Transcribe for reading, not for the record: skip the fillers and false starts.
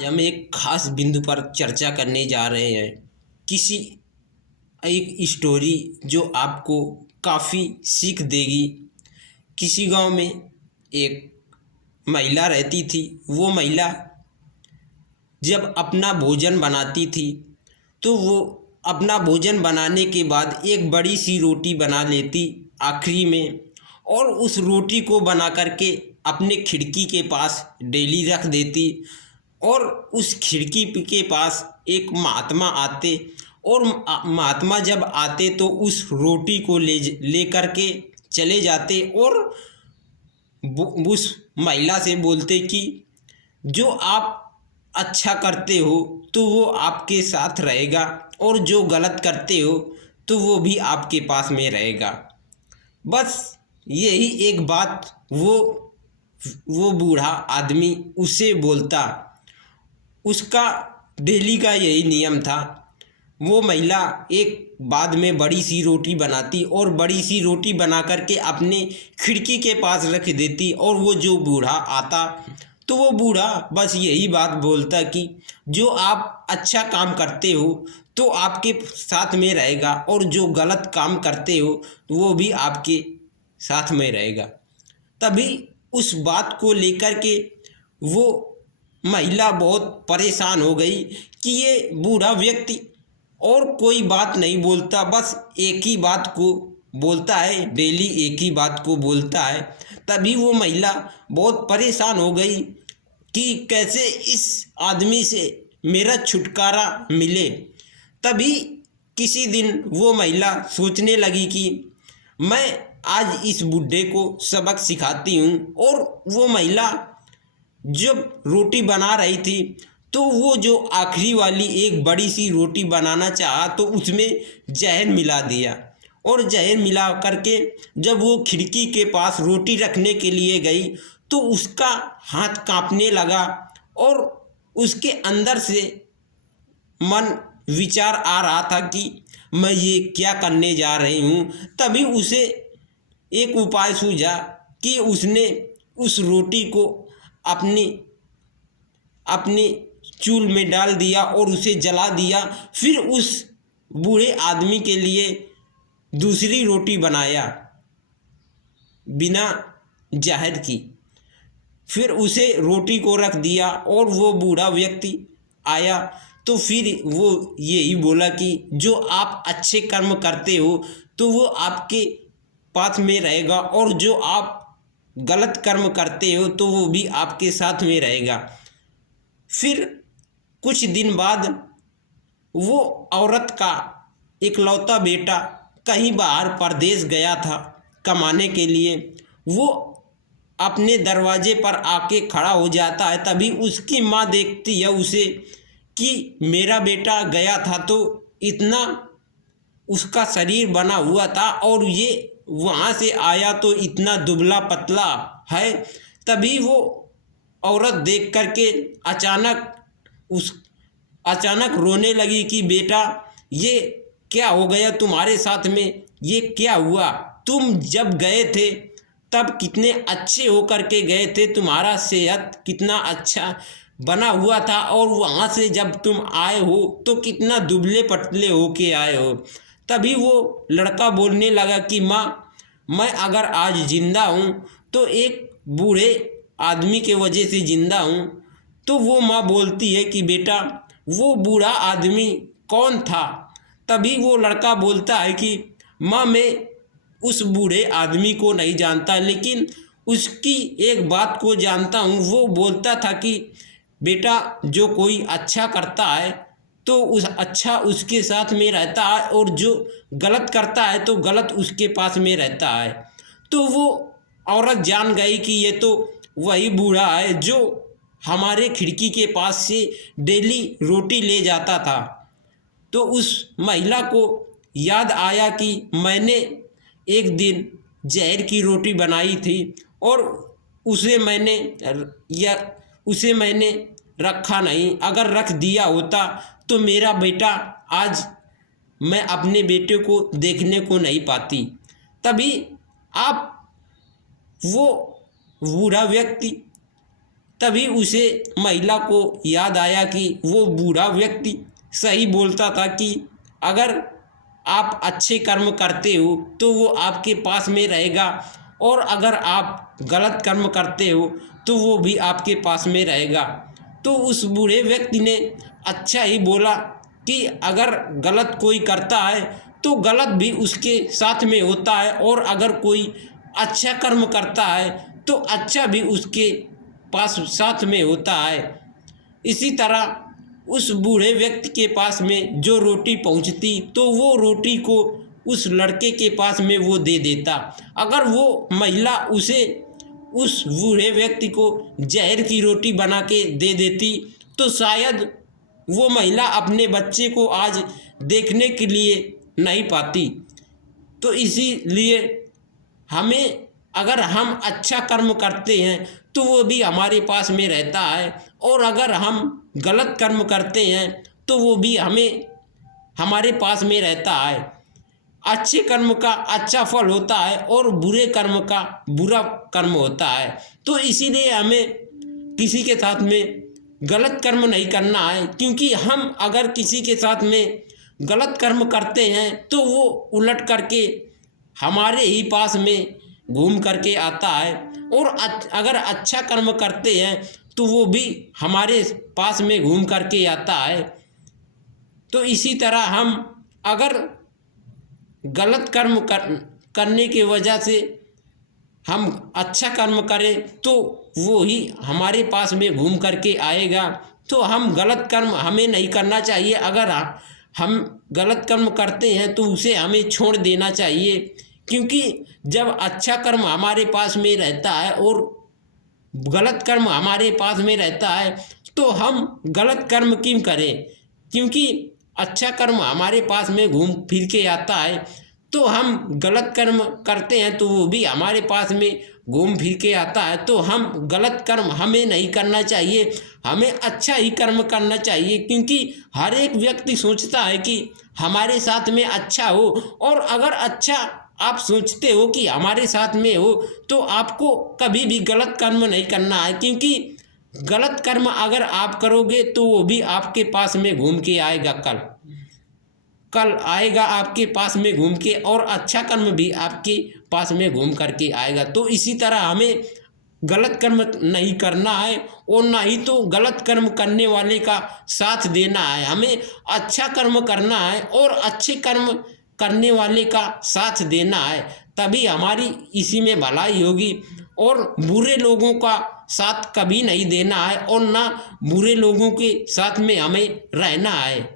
आज हम एक खास बिंदु पर चर्चा करने जा रहे हैं। किसी एक स्टोरी जो आपको काफ़ी सीख देगी। किसी गांव में एक महिला रहती थी। वो महिला जब अपना भोजन बनाती थी तो वो अपना भोजन बनाने के बाद एक बड़ी सी रोटी बना लेती आखिरी में, और उस रोटी को बना करके अपने खिड़की के पास डेली रख देती। और उस खिड़की के पास एक महात्मा आते, और महात्मा जब आते तो उस रोटी को ले करके चले जाते और उस महिला से बोलते कि जो आप अच्छा करते हो तो वो आपके साथ रहेगा, और जो गलत करते हो तो वो भी आपके पास में रहेगा। बस यही एक बात वो बूढ़ा आदमी उसे बोलता। उसका डेली का यही नियम था। वो महिला एक बाद में बड़ी सी रोटी बनाती और बड़ी सी रोटी बना करके अपने खिड़की के पास रख देती, और वो जो बूढ़ा आता तो वो बूढ़ा बस यही बात बोलता कि जो आप अच्छा काम करते हो तो आपके साथ में रहेगा, और जो गलत काम करते हो वो भी आपके साथ में रहेगा। तभी उस बात को लेकर के वो महिला बहुत परेशान हो गई कि ये बूढ़ा व्यक्ति और कोई बात नहीं बोलता, बस एक ही बात को बोलता है, डेली एक ही बात को बोलता है। तभी वो महिला बहुत परेशान हो गई कि कैसे इस आदमी से मेरा छुटकारा मिले। तभी किसी दिन वो महिला सोचने लगी कि मैं आज इस बूढ़े को सबक सिखाती हूँ। और वो महिला जब रोटी बना रही थी तो वो जो आखिरी वाली एक बड़ी सी रोटी बनाना चाहा तो उसमें जहर मिला दिया, और जहर मिला करके जब वो खिड़की के पास रोटी रखने के लिए गई तो उसका हाथ कांपने लगा, और उसके अंदर से मन विचार आ रहा था कि मैं ये क्या करने जा रही हूँ। तभी उसे एक उपाय सूझा कि उसने उस रोटी को अपने अपने चूल्हे में डाल दिया और उसे जला दिया। फिर उस बूढ़े आदमी के लिए दूसरी रोटी बनाया बिना जहर की। फिर उसे रोटी को रख दिया, और वो बूढ़ा व्यक्ति आया तो फिर वो यही बोला कि जो आप अच्छे कर्म करते हो तो वो आपके पास में रहेगा, और जो आप गलत कर्म करते हो तो वो भी आपके साथ में रहेगा। फिर कुछ दिन बाद वो औरत का इकलौता बेटा कहीं बाहर परदेश गया था कमाने के लिए। वो अपने दरवाजे पर आके खड़ा हो जाता है। तभी उसकी माँ देखती है उसे कि मेरा बेटा गया था तो इतना उसका शरीर बना हुआ था, और ये वहाँ से आया तो इतना दुबला पतला है। तभी वो औरत देख करके अचानक रोने लगी कि बेटा ये क्या हो गया तुम्हारे साथ में, ये क्या हुआ? तुम जब गए थे तब कितने अच्छे हो करके गए थे, तुम्हारा सेहत कितना अच्छा बना हुआ था, और वहाँ से जब तुम आए हो तो कितना दुबले पतले होके आए हो। तभी वो लड़का बोलने लगा कि माँ, मैं अगर आज जिंदा हूँ तो एक बूढ़े आदमी के वजह से जिंदा हूँ। तो वो माँ बोलती है कि बेटा वो बूढ़ा आदमी कौन था? तभी वो लड़का बोलता है कि माँ, मैं उस बूढ़े आदमी को नहीं जानता, लेकिन उसकी एक बात को जानता हूँ। वो बोलता था कि बेटा जो कोई अच्छा करता है तो उस अच्छा उसके साथ में रहता है, और जो गलत करता है तो गलत उसके पास में रहता है। तो वो औरत जान गई कि ये तो वही बूढ़ा है जो हमारे खिड़की के पास से डेली रोटी ले जाता था। तो उस महिला को याद आया कि मैंने एक दिन जहर की रोटी बनाई थी, और उसे मैंने रखा नहीं। अगर रख दिया होता तो मेरा बेटा आज मैं अपने बेटे को देखने को नहीं पाती। तभी आप वो बूढ़ा व्यक्ति तभी उसे महिला को याद आया कि वो बूढ़ा व्यक्ति सही बोलता था कि अगर आप अच्छे कर्म करते हो तो वो आपके पास में रहेगा, और अगर आप गलत कर्म करते हो तो वो भी आपके पास में रहेगा। तो उस बूढ़े व्यक्ति ने अच्छा ही बोला कि अगर गलत कोई करता है तो गलत भी उसके साथ में होता है, और अगर कोई अच्छा कर्म करता है तो अच्छा भी उसके पास साथ में होता है। इसी तरह उस बूढ़े व्यक्ति के पास में जो रोटी पहुंचती तो वो रोटी को उस लड़के के पास में वो दे देता। अगर वो महिला उसे उस बूढ़े व्यक्ति को जहर की रोटी बना के दे देती तो शायद वो महिला अपने बच्चे को आज देखने के लिए नहीं पाती। तो इसीलिए हमें, अगर हम अच्छा कर्म करते हैं तो वो भी हमारे पास में रहता है, और अगर हम गलत कर्म करते हैं तो वो भी हमारे पास में रहता है। अच्छे कर्म का अच्छा फल होता है और बुरे कर्म का बुरा कर्म होता है। तो इसीलिए हमें किसी के साथ में गलत कर्म नहीं करना है, क्योंकि हम अगर किसी के साथ में गलत कर्म करते हैं तो वो उलट करके हमारे ही पास में घूम करके आता है, और अगर अच्छा कर्म करते हैं तो वो भी हमारे पास में घूम करके आता है। तो इसी तरह हम अगर गलत कर्म करने की वजह से हम अच्छा कर्म करें तो वो ही हमारे पास में घूम करके आएगा। तो हम गलत कर्म हमें नहीं करना चाहिए। अगर हम गलत कर्म करते हैं तो उसे हमें छोड़ देना चाहिए, क्योंकि जब अच्छा कर्म हमारे पास में रहता है और गलत कर्म हमारे पास में रहता है तो हम गलत कर्म क्यों करें, क्योंकि अच्छा कर्म हमारे पास में घूम फिर के आता है। तो हम गलत कर्म करते हैं तो वो भी हमारे पास में घूम फिर के आता है। तो हम गलत कर्म हमें नहीं करना चाहिए, हमें अच्छा ही कर्म करना चाहिए, क्योंकि हर एक व्यक्ति सोचता है कि हमारे साथ में अच्छा हो, और अगर अच्छा आप सोचते हो कि हमारे साथ में हो तो आपको कभी भी गलत कर्म नहीं करना है, क्योंकि गलत कर्म अगर आप करोगे तो वो भी आपके पास में घूम के आएगा। कल आएगा आपके पास में घूम के, और अच्छा कर्म भी आपके पास में घूम करके आएगा। तो इसी तरह हमें गलत कर्म नहीं करना है, और ना ही तो गलत कर्म करने वाले का साथ देना है। हमें अच्छा कर्म करना है और अच्छे कर्म करने वाले का साथ देना है, तभी हमारी इसी में भलाई होगी। और बुरे लोगों का साथ कभी नहीं देना है, और ना बुरे लोगों के साथ में हमें रहना है।